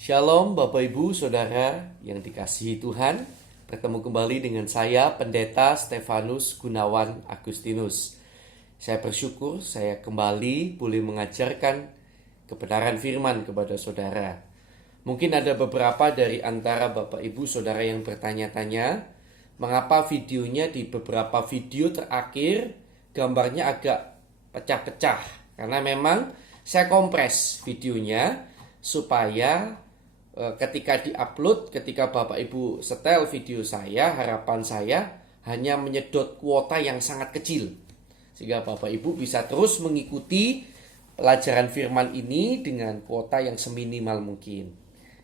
Shalom Bapak Ibu Saudara yang dikasihi Tuhan. Bertemu kembali dengan saya Pendeta Stefanus Gunawan Agustinus. Saya bersyukur saya kembali boleh mengajarkan kebenaran firman kepada saudara. Mungkin ada beberapa dari antara Bapak Ibu Saudara yang bertanya-tanya, mengapa videonya di beberapa video terakhir gambarnya agak pecah-pecah. Karena memang saya kompres videonya supaya ketika diupload, ketika Bapak Ibu setel video saya, harapan saya hanya menyedot kuota yang sangat kecil, sehingga Bapak Ibu bisa terus mengikuti pelajaran firman ini dengan kuota yang seminimal mungkin.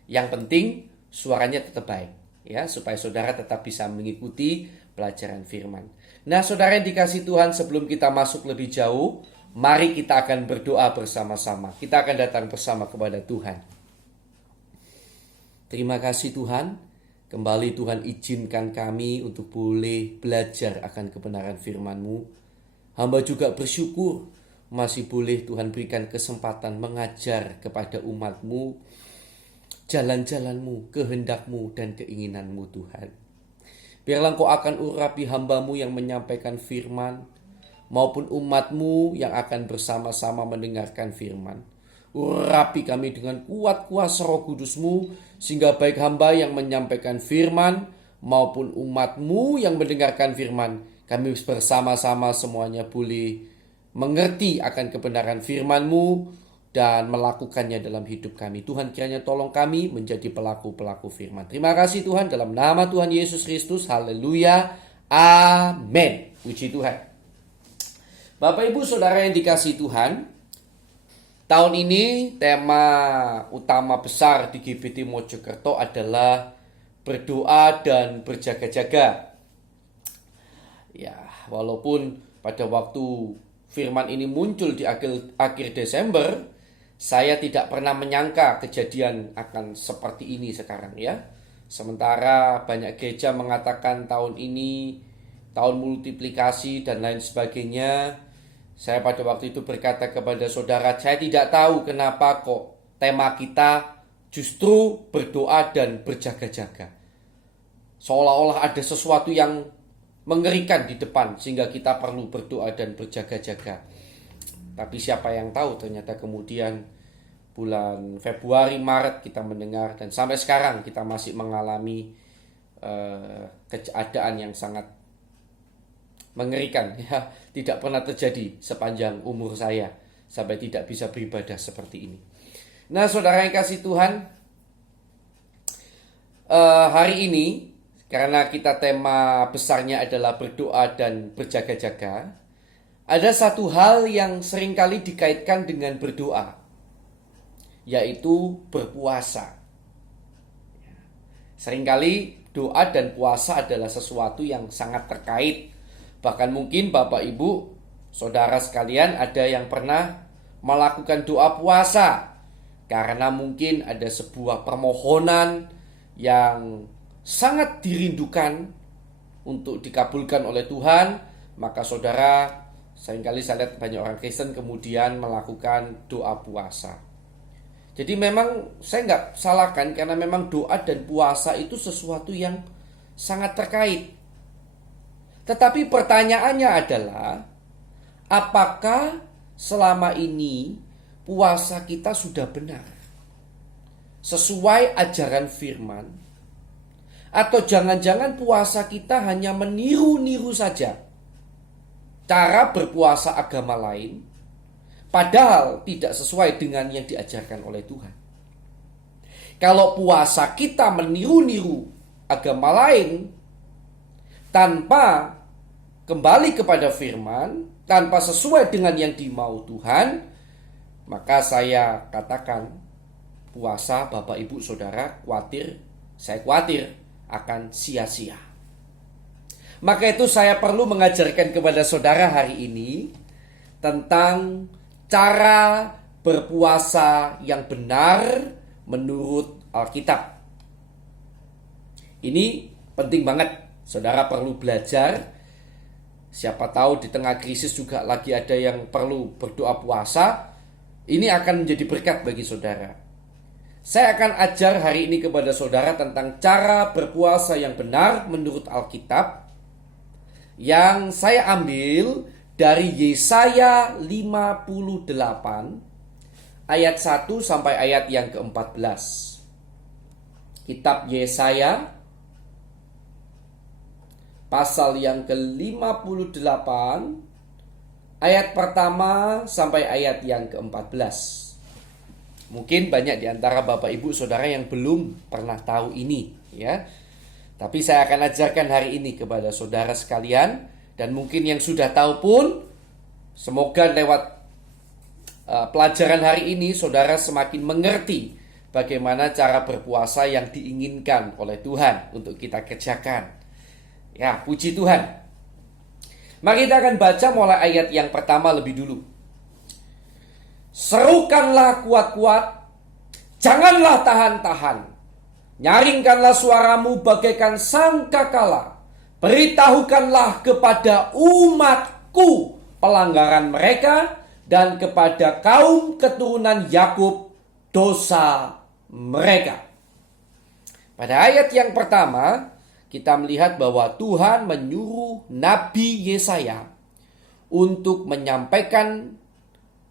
Yang penting suaranya tetap baik, ya, supaya saudara tetap bisa mengikuti pelajaran firman. Nah, saudara yang dikasihi Tuhan, sebelum kita masuk lebih jauh, mari kita akan berdoa bersama-sama. Kita akan datang bersama kepada Tuhan. Terima kasih Tuhan, kembali Tuhan izinkan kami untuk boleh belajar akan kebenaran firman-Mu. Hamba juga bersyukur masih boleh Tuhan berikan kesempatan mengajar kepada umat-Mu jalan-jalan-Mu, kehendak-Mu dan keinginan-Mu Tuhan. Biarlah Engkau akan urapi hamba-Mu yang menyampaikan firman maupun umat-Mu yang akan bersama-sama mendengarkan firman. Urapi kami dengan kuat kuasa Roh Kudus-Mu, sehingga baik hamba yang menyampaikan firman maupun umat-Mu yang mendengarkan firman, kami bersama-sama semuanya boleh mengerti akan kebenaran firman-Mu dan melakukannya dalam hidup kami. Tuhan kiranya tolong kami menjadi pelaku-pelaku firman. Terima kasih Tuhan, dalam nama Tuhan Yesus Kristus. Haleluya. Amin. Puji Tuhan. Bapak Ibu Saudara yang dikasihi Tuhan, tahun ini tema utama besar di GBT Mojokerto adalah berdoa dan berjaga-jaga. Ya, walaupun pada waktu firman ini muncul di akhir Desember, saya tidak pernah menyangka kejadian akan seperti ini sekarang, ya. Sementara banyak gereja mengatakan tahun ini tahun multiplikasi dan lain sebagainya, saya pada waktu itu berkata kepada saudara, saya tidak tahu kenapa kok tema kita justru berdoa dan berjaga-jaga. Seolah-olah ada sesuatu yang mengerikan di depan sehingga kita perlu berdoa dan berjaga-jaga. Tapi siapa yang tahu, ternyata kemudian bulan Februari, Maret kita mendengar, dan sampai sekarang kita masih mengalami keadaan yang sangat mengerikan, ya, tidak pernah terjadi sepanjang umur saya sampai tidak bisa beribadah seperti ini. Nah, saudara yang kasih Tuhan, hari ini karena kita tema besarnya adalah berdoa dan berjaga-jaga, ada satu hal yang seringkali dikaitkan dengan berdoa, yaitu berpuasa. Seringkali doa dan puasa adalah sesuatu yang sangat terkait. Bahkan mungkin Bapak Ibu Saudara sekalian ada yang pernah melakukan doa puasa karena mungkin ada sebuah permohonan yang sangat dirindukan untuk dikabulkan oleh Tuhan. Maka saudara, seringkali saya lihat banyak orang Kristen kemudian melakukan doa puasa. Jadi memang saya nggak salahkan, karena memang doa dan puasa itu sesuatu yang sangat terkait. Tetapi pertanyaannya adalah, apakah selama ini puasa kita sudah benar, sesuai ajaran firman? Atau jangan-jangan puasa kita hanya meniru-niru saja cara berpuasa agama lain, padahal tidak sesuai dengan yang diajarkan oleh Tuhan. Kalau puasa kita meniru-niru agama lain tanpa kembali kepada firman, tanpa sesuai dengan yang dimau Tuhan, maka saya katakan puasa Bapak Ibu Saudara saya khawatir akan sia-sia. Maka itu saya perlu mengajarkan kepada saudara hari ini tentang cara berpuasa yang benar menurut Alkitab. Ini penting banget, saudara perlu belajar. Siapa tahu di tengah krisis juga lagi ada yang perlu berdoa puasa. Ini akan menjadi berkat bagi saudara. Saya akan ajar hari ini kepada saudara tentang cara berpuasa yang benar menurut Alkitab, yang saya ambil dari Yesaya 58 ayat 1 sampai ayat yang ke-14. Kitab Yesaya pasal yang ke-58 ayat pertama sampai ayat yang ke-14. Mungkin banyak di antara Bapak Ibu Saudara yang belum pernah tahu ini, ya. Tapi saya akan ajarkan hari ini kepada saudara sekalian, dan mungkin yang sudah tahu pun, semoga lewat pelajaran hari ini saudara semakin mengerti bagaimana cara berpuasa yang diinginkan oleh Tuhan untuk kita kerjakan. Ya, puji Tuhan. Mari kita akan baca mulai ayat yang pertama lebih dulu. Serukanlah kuat-kuat, janganlah tahan-tahan. Nyaringkanlah suaramu bagaikan sangkakala. Beritahukanlah kepada umatku pelanggaran mereka, dan kepada kaum keturunan Yakub dosa mereka. Pada ayat yang pertama, kita melihat bahwa Tuhan menyuruh Nabi Yesaya untuk menyampaikan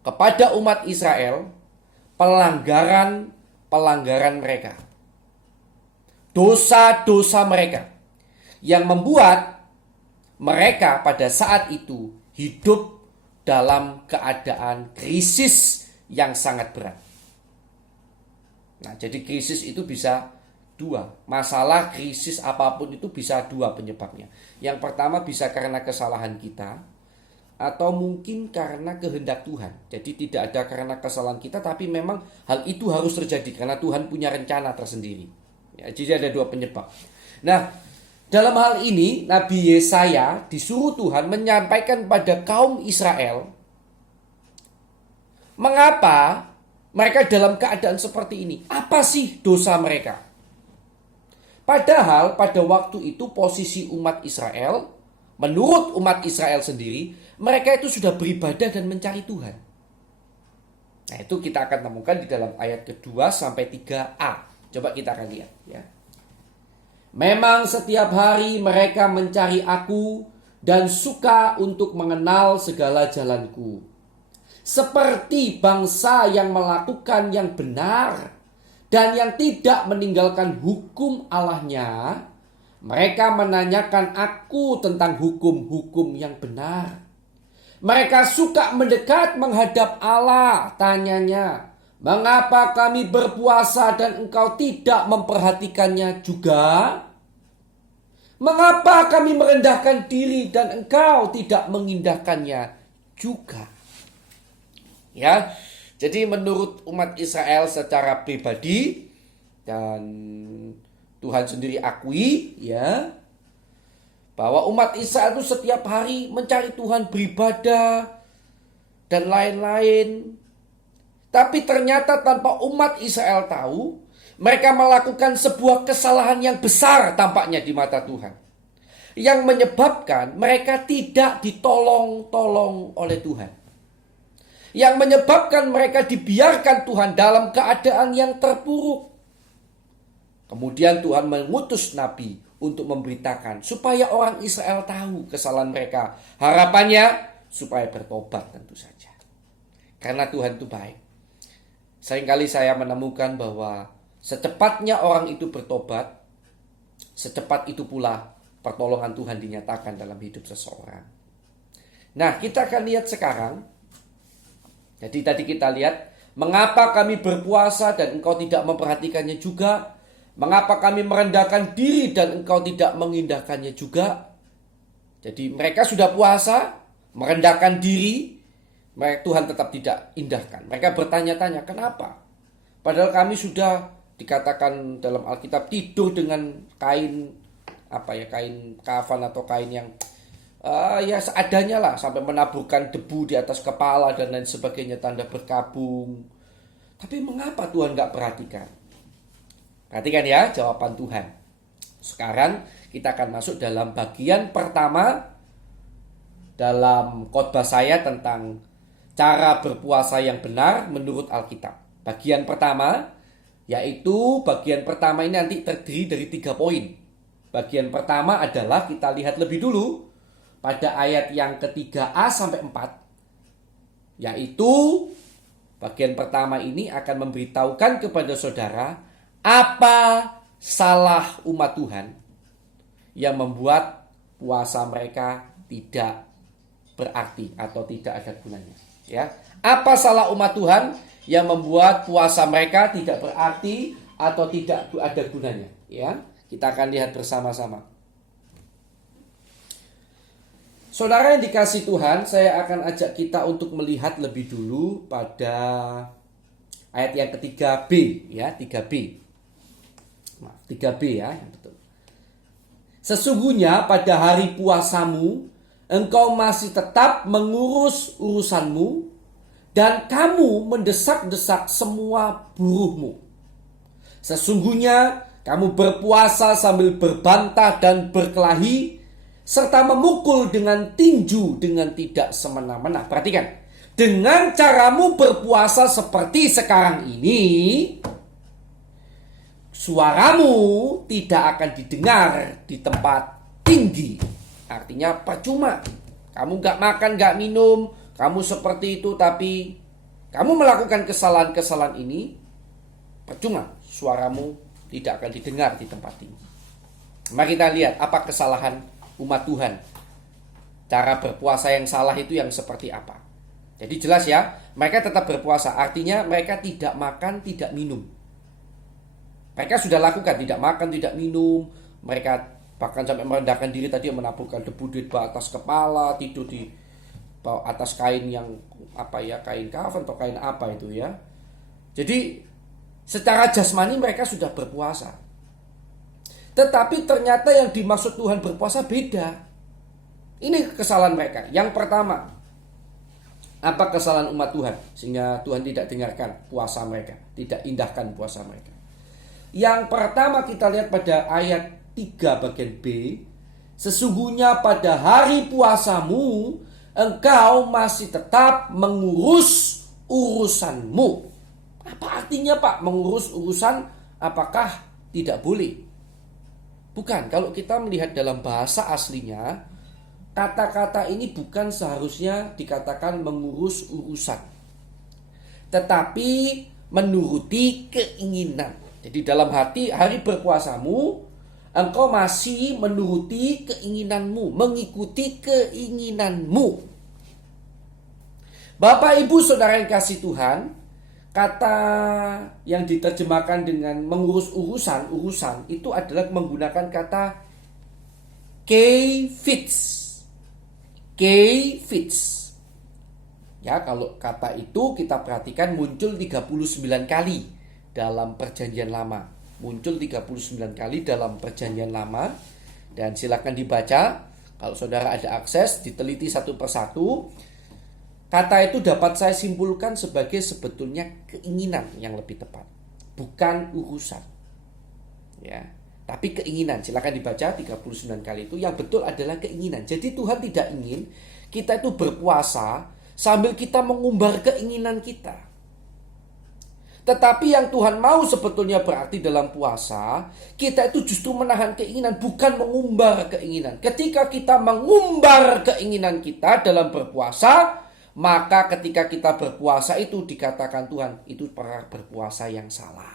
kepada umat Israel pelanggaran mereka, dosa-dosa mereka, yang membuat mereka pada saat itu hidup dalam keadaan krisis yang sangat berat. Nah, jadi krisis itu bisa dua. Masalah krisis apapun itu bisa dua penyebabnya. Yang pertama bisa karena kesalahan kita, atau mungkin karena kehendak Tuhan. Jadi tidak ada karena kesalahan kita, tapi memang hal itu harus terjadi karena Tuhan punya rencana tersendiri. Ya, jadi ada dua penyebab. Nah, dalam hal ini Nabi Yesaya disuruh Tuhan menyampaikan pada kaum Israel mengapa mereka dalam keadaan seperti ini. Apa sih dosa mereka? Padahal pada waktu itu posisi umat Israel, menurut umat Israel sendiri, mereka itu sudah beribadah dan mencari Tuhan. Nah, itu kita akan temukan di dalam ayat kedua sampai 3a. Coba kita akan lihat, ya. Memang setiap hari mereka mencari aku dan suka untuk mengenal segala jalanku. Seperti bangsa yang melakukan yang benar dan yang tidak meninggalkan hukum Allahnya, mereka menanyakan aku tentang hukum-hukum yang benar. Mereka suka mendekat menghadap Allah, tanyanya, mengapa kami berpuasa dan engkau tidak memperhatikannya juga? Mengapa kami merendahkan diri dan engkau tidak mengindahkannya juga? Ya, jadi menurut umat Israel secara pribadi, dan Tuhan sendiri akui, ya, bahwa umat Israel itu setiap hari mencari Tuhan, beribadah dan lain-lain. Tapi ternyata tanpa umat Israel tahu, mereka melakukan sebuah kesalahan yang besar tampaknya di mata Tuhan, yang menyebabkan mereka tidak ditolong-tolong oleh Tuhan, yang menyebabkan mereka dibiarkan Tuhan dalam keadaan yang terpuruk. Kemudian Tuhan mengutus Nabi untuk memberitakan supaya orang Israel tahu kesalahan mereka. Harapannya supaya bertobat tentu saja. Karena Tuhan itu baik. Seringkali saya menemukan bahwa secepatnya orang itu bertobat, secepat itu pula pertolongan Tuhan dinyatakan dalam hidup seseorang. Nah, kita akan lihat sekarang. Jadi tadi kita lihat, mengapa kami berpuasa dan engkau tidak memperhatikannya juga? Mengapa kami merendahkan diri dan engkau tidak mengindahkannya juga? Jadi mereka sudah puasa, merendahkan diri, Tuhan tetap tidak indahkan. Mereka bertanya-tanya, kenapa? Padahal kami sudah dikatakan dalam Alkitab tidur dengan kain kain kafan atau kain yang ya seadanya lah, sampai menaburkan debu di atas kepala dan lain sebagainya, tanda berkabung. Tapi mengapa Tuhan gak perhatikan? Perhatikan ya jawaban Tuhan. Sekarang kita akan masuk dalam bagian pertama dalam khotbah saya tentang cara berpuasa yang benar menurut Alkitab. Bagian pertama, Yaitu bagian pertama ini nanti terdiri dari 3 poin. Bagian pertama adalah kita lihat lebih dulu pada ayat yang ketiga A sampai 4. Yaitu bagian pertama ini akan memberitahukan kepada saudara apa salah umat Tuhan yang membuat puasa mereka tidak berarti atau tidak ada gunanya. Ya, apa salah umat Tuhan yang membuat puasa mereka tidak berarti atau tidak ada gunanya? Ya, kita akan lihat bersama-sama. Saudara yang dikasih Tuhan, saya akan ajak kita untuk melihat lebih dulu pada ayat yang ketiga B, ya, 3B. Maaf, 3B ya, yang betul. Sesungguhnya pada hari puasamu engkau masih tetap mengurus urusanmu dan kamu mendesak-desak semua buruhmu. Sesungguhnya kamu berpuasa sambil berbantah dan berkelahi serta memukul dengan tinju dengan tidak semena-mena. Perhatikan, dengan caramu berpuasa seperti sekarang ini, suaramu tidak akan didengar di tempat tinggi. Artinya percuma. Kamu gak makan, gak minum, kamu seperti itu, tapi kamu melakukan kesalahan-kesalahan ini, percuma. Suaramu tidak akan didengar di tempat tinggi. Mari kita lihat apa kesalahan umat Tuhan. Cara berpuasa yang salah itu yang seperti apa. Jadi jelas ya, mereka tetap berpuasa. Artinya mereka tidak makan, tidak minum. Mereka sudah lakukan tidak makan, tidak minum. Mereka bahkan sampai merendahkan diri tadi, menaburkan debu di atas kepala, tidur di atas kain yang apa ya, kain kafan atau kain apa itu ya. Jadi secara jasmani mereka sudah berpuasa. Tetapi ternyata yang dimaksud Tuhan berpuasa beda. Ini kesalahan mereka. Yang pertama, apa kesalahan umat Tuhan sehingga Tuhan tidak dengarkan puasa mereka, tidak indahkan puasa mereka? Yang pertama kita lihat pada ayat 3 bagian B. Sesungguhnya pada hari puasamu engkau masih tetap mengurus urusanmu. Apa artinya Pak mengurus urusan? Apakah tidak boleh? Bukan, kalau kita melihat dalam bahasa aslinya, kata-kata ini bukan seharusnya dikatakan mengurus urusan, tetapi menuruti keinginan. Jadi dalam hari berpuasamu engkau masih menuruti keinginanmu, mengikuti keinginanmu. Bapak Ibu Saudara yang kasih Tuhan, kata yang diterjemahkan dengan mengurus urusan itu adalah menggunakan kata kefits. Kefits. Ya, kalau kata itu kita perhatikan muncul 39 kali dalam Perjanjian Lama. Muncul 39 kali dalam Perjanjian Lama. Dan silakan dibaca. Kalau saudara ada akses, diteliti satu persatu. Kata itu dapat saya simpulkan sebagai sebetulnya keinginan yang lebih tepat, bukan urusan. Ya, tapi keinginan. Silakan dibaca 39 kali itu. Yang betul adalah keinginan. Jadi Tuhan tidak ingin kita itu berpuasa sambil kita mengumbar keinginan kita. Tetapi yang Tuhan mau sebetulnya berarti dalam puasa, kita itu justru menahan keinginan, bukan mengumbar keinginan. Ketika kita mengumbar keinginan kita dalam berpuasa, maka ketika kita berpuasa itu dikatakan Tuhan, itu berpuasa yang salah.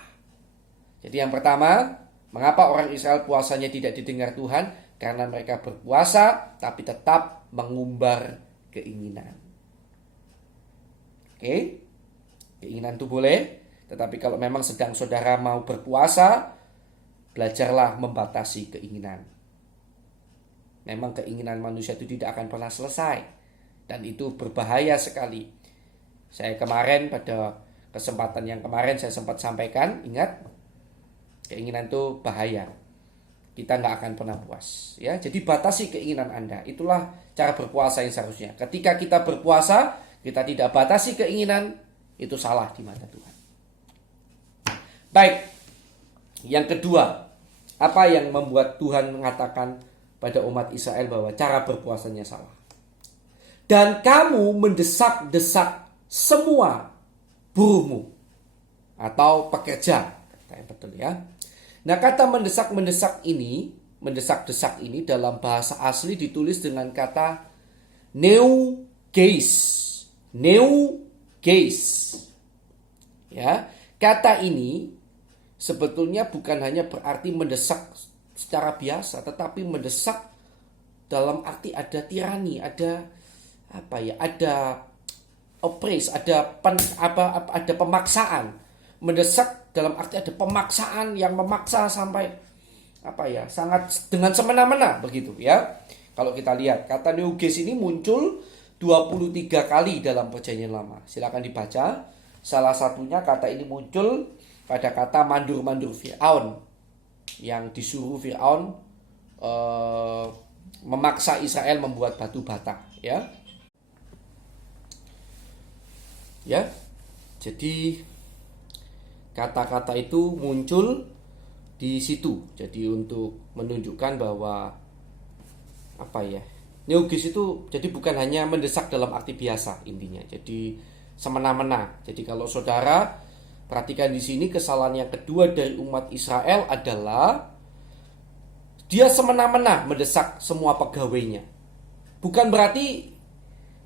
Jadi yang pertama, mengapa orang Israel puasanya tidak didengar Tuhan? Karena mereka berpuasa tapi tetap mengumbar keinginan. Oke? Keinginan itu boleh. Tetapi kalau memang sedang saudara mau berpuasa, belajarlah membatasi keinginan. Memang keinginan manusia itu tidak akan pernah selesai. Dan itu berbahaya sekali. Saya kemarin pada kesempatan yang kemarin saya sempat sampaikan, ingat, keinginan itu bahaya. Kita nggak akan pernah puas. Ya, jadi batasi keinginan Anda. Itulah cara berpuasa yang seharusnya. Ketika kita berpuasa, kita tidak batasi keinginan, itu salah di mata Tuhan. Baik, yang kedua, apa yang membuat Tuhan mengatakan pada umat Israel bahwa cara berpuasanya salah? Dan kamu mendesak-desak semua buruhmu atau pekerja. Kayak betul ya. Nah, kata mendesak-mendesak ini, mendesak-desak ini dalam bahasa asli ditulis dengan kata neugeis. Neugeis. Ya, kata ini sebetulnya bukan hanya berarti mendesak secara biasa, tetapi mendesak dalam arti ada tirani, ada ada oppress, ada pemaksaan. Mendesak dalam arti ada pemaksaan yang memaksa sampai sangat dengan semena-mena begitu ya. Kalau kita lihat kata neuges ini muncul 23 kali dalam Perjanjian Lama. Silakan dibaca. Salah satunya kata ini muncul pada kata mandur-mandur Fir'aun, yang disuruh Fir'aun memaksa Israel membuat batu bata, ya. Ya. Jadi kata-kata itu muncul di situ. Jadi untuk menunjukkan bahwa neuges itu jadi bukan hanya mendesak dalam arti biasa intinya. Jadi semena-mena. Jadi kalau saudara perhatikan di sini, kesalahan yang kedua dari umat Israel adalah dia semena-mena mendesak semua pegawainya. Bukan berarti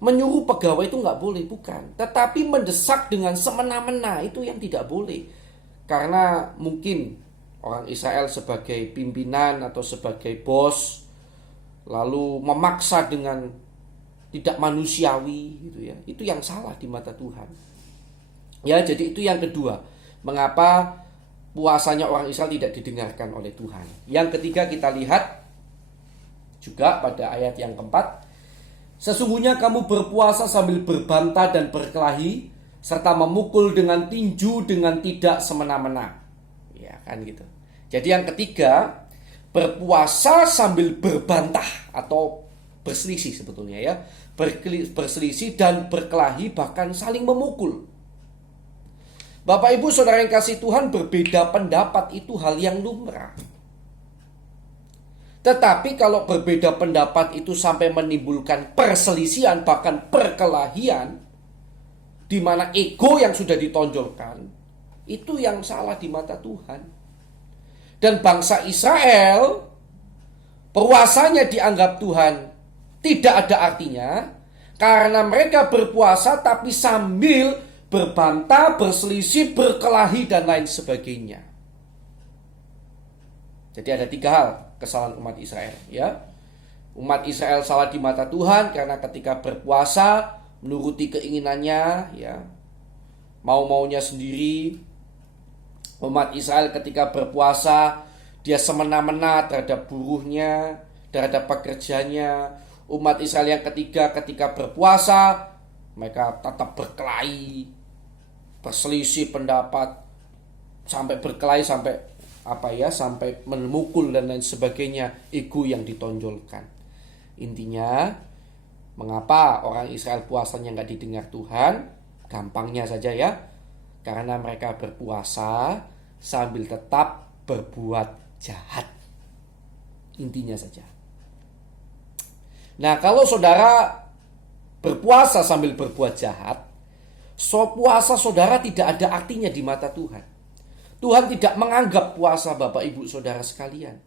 menyuruh pegawai itu nggak boleh, bukan. Tetapi mendesak dengan semena-mena itu yang tidak boleh. Karena mungkin orang Israel sebagai pimpinan atau sebagai bos lalu memaksa dengan tidak manusiawi gitu ya. Itu yang salah di mata Tuhan. Ya, jadi itu yang kedua. Mengapa puasanya orang Israel tidak didengarkan oleh Tuhan. Yang ketiga kita lihat juga pada ayat yang keempat. Sesungguhnya kamu berpuasa sambil berbantah dan berkelahi, serta memukul dengan tinju dengan tidak semena-mena. Ya kan gitu. Jadi yang ketiga, berpuasa sambil berbantah atau berselisih sebetulnya ya. Berselisih dan berkelahi, bahkan saling memukul. Bapak Ibu Saudara yang kasih Tuhan, berbeda pendapat itu hal yang lumrah. Tetapi kalau berbeda pendapat itu sampai menimbulkan perselisihan, bahkan perkelahian, di mana ego yang sudah ditonjolkan, itu yang salah di mata Tuhan. Dan bangsa Israel, puasanya dianggap Tuhan tidak ada artinya, karena mereka berpuasa tapi sambil berbantah, berselisih, berkelahi, dan lain sebagainya. Jadi ada 3 hal kesalahan umat Israel, ya. Umat Israel salah di mata Tuhan karena ketika berpuasa menuruti keinginannya, ya, mau-maunya sendiri. Umat Israel ketika berpuasa dia semena-mena terhadap buruhnya, terhadap pekerjanya. Umat Israel yang ketiga ketika berpuasa mereka tetap berkelahi, berselisih pendapat, sampai berkelahi, sampai sampai memukul dan lain sebagainya, ego yang ditonjolkan. Intinya, mengapa orang Israel puasanya nggak didengar Tuhan? Gampangnya saja ya, karena mereka berpuasa sambil tetap berbuat jahat. Intinya saja. Nah, kalau saudara berpuasa sambil berbuat jahat, puasa saudara tidak ada artinya di mata Tuhan. Tuhan tidak menganggap puasa Bapak Ibu Saudara sekalian.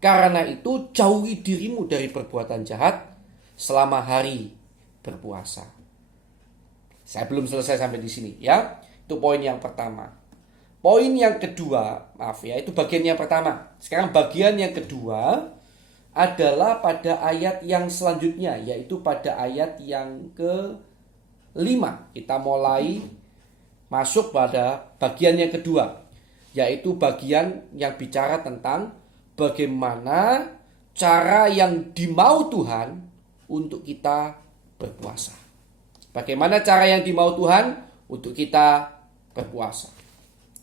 Karena itu jauhi dirimu dari perbuatan jahat selama hari berpuasa. Saya belum selesai sampai di sini ya. Itu poin yang pertama. Poin yang kedua, itu bagian yang pertama. Sekarang bagian yang kedua adalah pada ayat yang selanjutnya, yaitu pada ayat yang ke-5. Kita mulai masuk pada bagian yang kedua, yaitu bagian yang bicara tentang bagaimana cara yang dimau Tuhan untuk kita berpuasa. Bagaimana cara yang dimau Tuhan untuk kita berpuasa.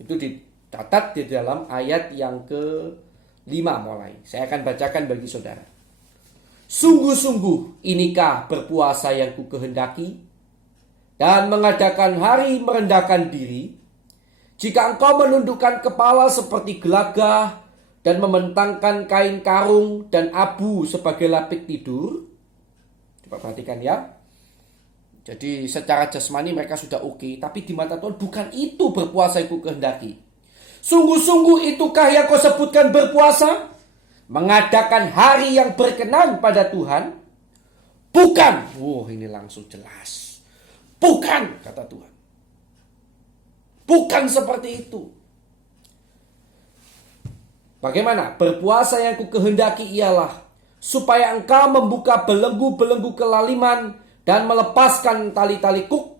Itu dicatat di dalam ayat yang ke-5 mulai. Saya akan bacakan bagi saudara. Sungguh-sungguh inikah berpuasa yang ku kehendaki, dan mengadakan hari merendahkan diri, jika engkau menundukkan kepala seperti gelagah, dan membentangkan kain karung dan abu sebagai lapik tidur. Coba perhatikan ya. Jadi secara jasmani mereka sudah oke, tapi di mata Tuhan bukan itu berpuasa yang ku kehendaki. Sungguh-sungguh itukah yang kau sebutkan berpuasa? Mengadakan hari yang berkenan pada Tuhan? Bukan. Ini langsung jelas. Bukan, kata Tuhan. Bukan seperti itu. Bagaimana? Berpuasa yang ku kehendaki ialah supaya engkau membuka belenggu-belenggu kelaliman dan melepaskan tali-tali kuk,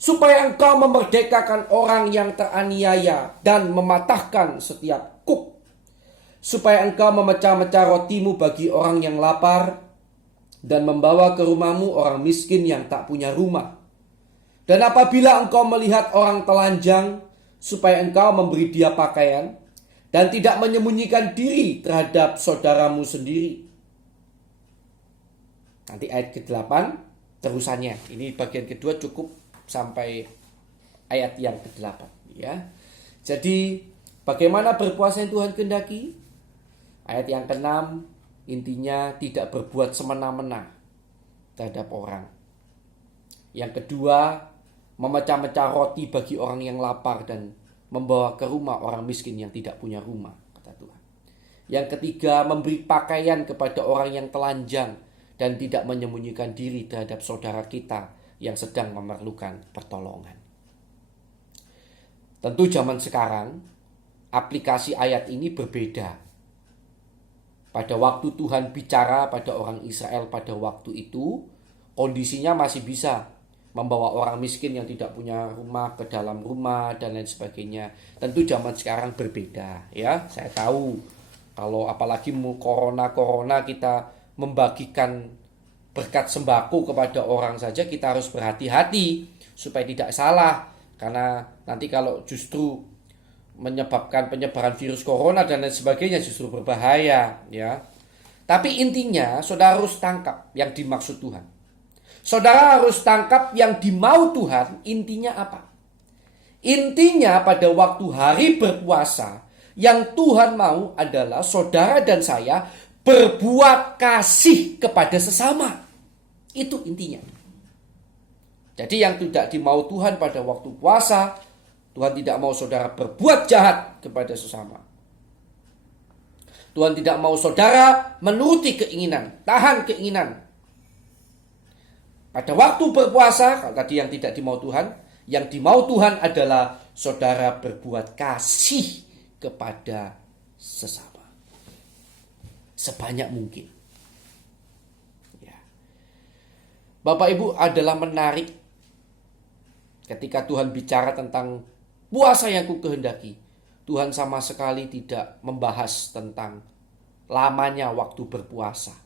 supaya engkau memerdekakan orang yang teraniaya dan mematahkan setiap kuk, supaya engkau memecah-mecah rotimu bagi orang yang lapar dan membawa ke rumahmu orang miskin yang tak punya rumah. Dan apabila engkau melihat orang telanjang, supaya engkau memberi dia pakaian dan tidak menyembunyikan diri terhadap saudaramu sendiri. Nanti ayat ke-8 terusannya. Ini bagian kedua cukup sampai ayat yang ke-8 ya. Jadi bagaimana berpuasa yang Tuhan kehendaki? Ayat yang ke-6 intinya tidak berbuat semena-mena terhadap orang. Yang kedua, memecah-mecah roti bagi orang yang lapar dan membawa ke rumah orang miskin yang tidak punya rumah, kata Tuhan. Yang ketiga, memberi pakaian kepada orang yang telanjang dan tidak menyembunyikan diri terhadap saudara kita yang sedang memerlukan pertolongan. Tentu zaman sekarang aplikasi ayat ini berbeda. Pada waktu Tuhan bicara pada orang Israel pada waktu itu, kondisinya masih bisa membawa orang miskin yang tidak punya rumah ke dalam rumah dan lain sebagainya. Tentu zaman sekarang berbeda ya. Saya tahu kalau apalagi corona kita membagikan berkat sembako kepada orang saja, kita harus berhati-hati supaya tidak salah. Karena nanti kalau justru menyebabkan penyebaran virus corona dan lain sebagainya justru berbahaya ya. Tapi intinya saudara harus tangkap yang dimaksud Tuhan. Saudara harus tangkap yang dimau Tuhan. Intinya apa? Intinya pada waktu hari berpuasa, yang Tuhan mau adalah saudara dan saya berbuat kasih kepada sesama. Itu intinya. Jadi yang tidak dimau Tuhan pada waktu puasa, Tuhan tidak mau saudara berbuat jahat kepada sesama. Tuhan tidak mau saudara menuruti keinginan, tahan keinginan. Pada waktu berpuasa, kalau tadi yang tidak dimau Tuhan, yang dimau Tuhan adalah saudara berbuat kasih kepada sesama. Sebanyak mungkin. Ya. Bapak Ibu, adalah menarik ketika Tuhan bicara tentang puasa yang ku kehendaki. Tuhan sama sekali tidak membahas tentang lamanya waktu berpuasa.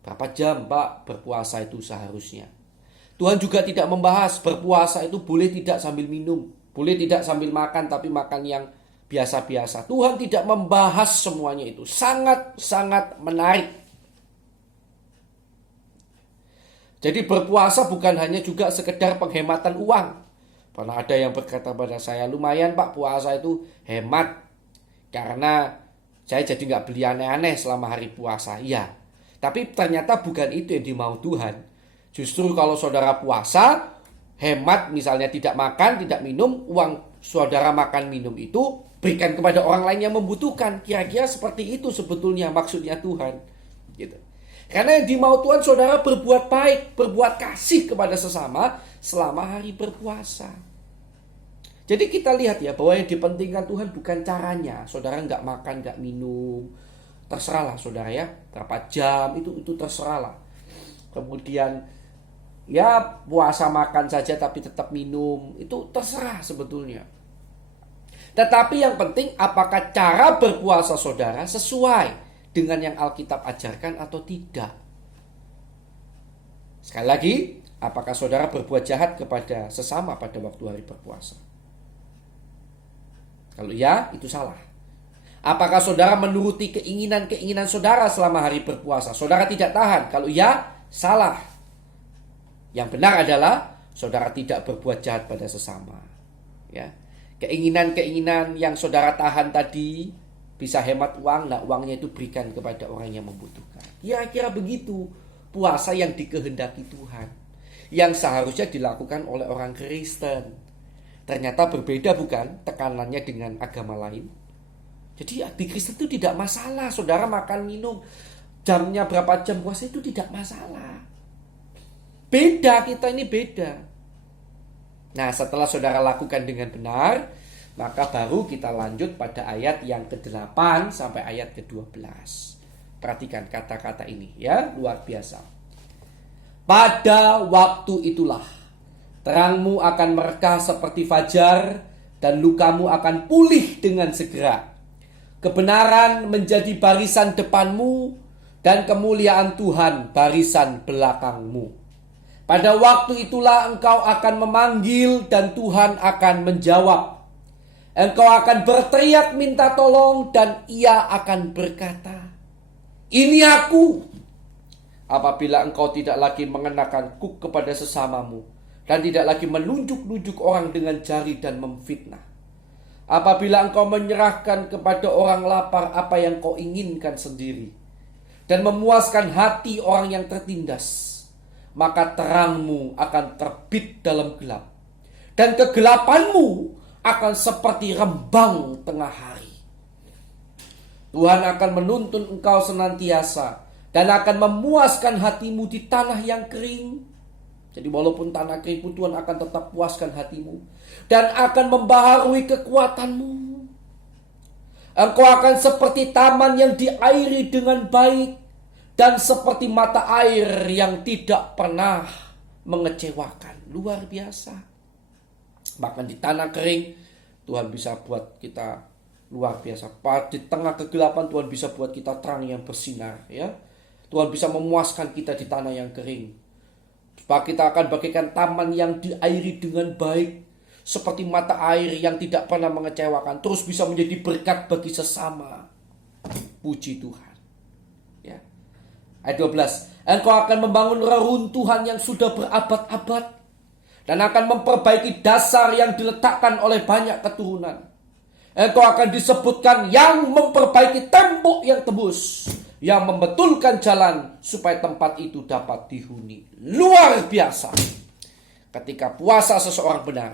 Berapa jam Pak berpuasa itu seharusnya? Tuhan juga tidak membahas berpuasa itu boleh tidak sambil minum, boleh tidak sambil makan, tapi makan yang biasa-biasa. Tuhan tidak membahas semuanya itu. Sangat-sangat menarik. Jadi berpuasa bukan hanya juga sekedar penghematan uang. Pernah ada yang berkata pada saya, lumayan Pak puasa itu hemat, karena saya jadi nggak beli aneh-aneh selama hari puasa. Iya. Tapi ternyata bukan itu yang dimau Tuhan. Justru kalau saudara puasa, hemat misalnya tidak makan, tidak minum, uang saudara makan minum itu berikan kepada orang lain yang membutuhkan. Kira-kira seperti itu sebetulnya maksudnya Tuhan. Gitu. Karena yang dimau Tuhan saudara berbuat baik, berbuat kasih kepada sesama selama hari berpuasa. Jadi kita lihat ya bahwa yang dipentingkan Tuhan bukan caranya. Saudara nggak makan, nggak minum. Terserahlah saudara ya, berapa jam itu terserahlah. Kemudian ya puasa makan saja tapi tetap minum, itu terserah sebetulnya. Tetapi yang penting apakah cara berpuasa saudara sesuai dengan yang Alkitab ajarkan atau tidak. Sekali lagi, apakah saudara berbuat jahat kepada sesama pada waktu hari berpuasa? Kalau ya, itu salah. Apakah saudara menuruti keinginan-keinginan saudara selama hari berpuasa? Saudara tidak tahan. Kalau ya, salah. Yang benar adalah saudara tidak berbuat jahat pada sesama. Ya. Keinginan-keinginan yang saudara tahan tadi, bisa hemat uang, nah uangnya itu berikan kepada orang yang membutuhkan. Kira-kira begitu puasa yang dikehendaki Tuhan, yang seharusnya dilakukan oleh orang Kristen. Ternyata berbeda bukan tekanannya dengan agama lain. Jadi di Kristen itu tidak masalah saudara makan minum jamnya berapa jam puasa, itu tidak masalah. Beda, kita ini beda. Nah, setelah saudara lakukan dengan benar, maka baru kita lanjut pada ayat yang ke-8 sampai ayat ke-12. Perhatikan kata-kata ini ya, luar biasa. Pada waktu itulah terangmu akan merekah seperti fajar dan lukamu akan pulih dengan segera. Kebenaran menjadi barisan depanmu dan kemuliaan Tuhan barisan belakangmu. Pada waktu itulah engkau akan memanggil dan Tuhan akan menjawab. Engkau akan berteriak minta tolong dan Ia akan berkata, "Ini aku." Apabila engkau tidak lagi mengenakan kuk kepada sesamamu dan tidak lagi menunjuk-nunjuk orang dengan jari dan memfitnah. Apabila engkau menyerahkan kepada orang lapar apa yang kau inginkan sendiri dan memuaskan hati orang yang tertindas, maka terangmu akan terbit dalam gelap dan kegelapanmu akan seperti rembang tengah hari. Tuhan akan menuntun engkau senantiasa dan akan memuaskan hatimu di tanah yang kering. Jadi walaupun tanah kering pun Tuhan akan tetap puaskan hatimu dan akan membaharui kekuatanmu. Engkau akan seperti taman yang diairi dengan baik dan seperti mata air yang tidak pernah mengecewakan. Luar biasa. Bahkan di tanah kering Tuhan bisa buat kita luar biasa. Di tengah kegelapan Tuhan bisa buat kita terang yang bersinar, ya. Tuhan bisa memuaskan kita di tanah yang kering. Supaya kita akan bagaikan taman yang diairi dengan baik, seperti mata air yang tidak pernah mengecewakan, terus bisa menjadi berkat bagi sesama. Puji Tuhan. Ya. Ayat 12. Engkau akan membangun reruntuhan yang sudah berabad-abad dan akan memperbaiki dasar yang diletakkan oleh banyak keturunan. Engkau akan disebutkan yang memperbaiki tembok yang tembus, yang membetulkan jalan supaya tempat itu dapat dihuni. Luar biasa. Ketika puasa seseorang benar,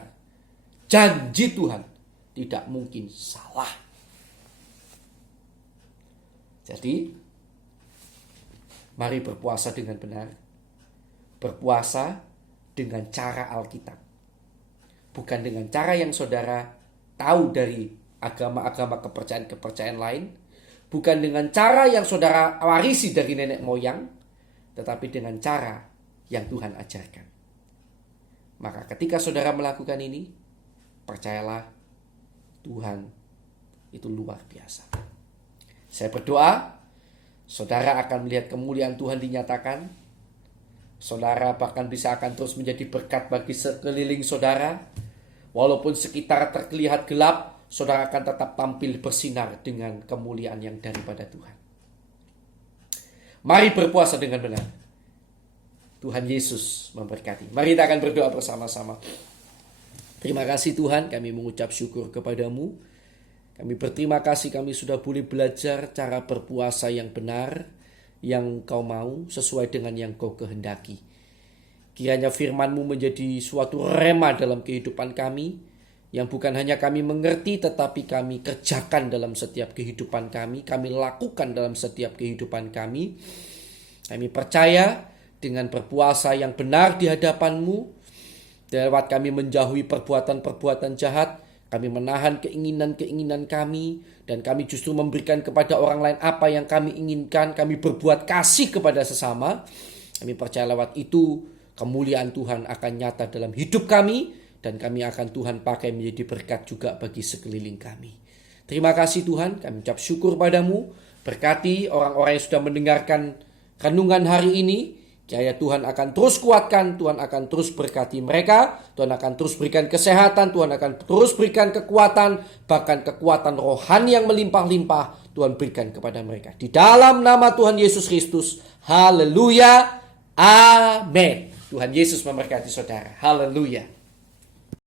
janji Tuhan tidak mungkin salah. Jadi, mari berpuasa dengan benar. Berpuasa dengan cara Alkitab. Bukan dengan cara yang saudara tahu dari agama-agama kepercayaan-kepercayaan lain. Bukan dengan cara yang saudara warisi dari nenek moyang, tetapi dengan cara yang Tuhan ajarkan. Maka ketika saudara melakukan ini, percayalah Tuhan itu luar biasa. Saya berdoa, saudara akan melihat kemuliaan Tuhan dinyatakan. Saudara bahkan bisa akan terus menjadi berkat bagi sekeliling saudara. Walaupun sekitar terlihat gelap, saudara akan tetap tampil bersinar dengan kemuliaan yang daripada Tuhan. Mari berpuasa dengan benar. Tuhan Yesus memberkati. Mari kita akan berdoa bersama-sama. Terima kasih Tuhan, kami mengucap syukur kepadamu. Kami berterima kasih kami sudah boleh belajar cara berpuasa yang benar, yang kau mau, sesuai dengan yang kau kehendaki. Kiranya firman-Mu menjadi suatu rema dalam kehidupan kami, yang bukan hanya kami mengerti tetapi kami kerjakan dalam setiap kehidupan kami lakukan dalam setiap kehidupan kami. Kami percaya dengan berpuasa yang benar di hadapan-Mu, lewat kami menjauhi perbuatan-perbuatan jahat, kami menahan keinginan-keinginan kami, dan kami justru memberikan kepada orang lain apa yang kami inginkan. Kami berbuat kasih kepada sesama. Kami percaya lewat itu kemuliaan Tuhan akan nyata dalam hidup kami, dan kami akan Tuhan pakai menjadi berkat juga bagi sekeliling kami. Terima kasih Tuhan, kami ucap syukur padamu. Berkati orang-orang yang sudah mendengarkan renungan hari ini. Kiranya Tuhan akan terus kuatkan, Tuhan akan terus berkati mereka, Tuhan akan terus berikan kesehatan, Tuhan akan terus berikan kekuatan, bahkan kekuatan rohani yang melimpah-limpah Tuhan berikan kepada mereka. Di dalam nama Tuhan Yesus Kristus, haleluya, amin. Tuhan Yesus memberkati saudara, haleluya.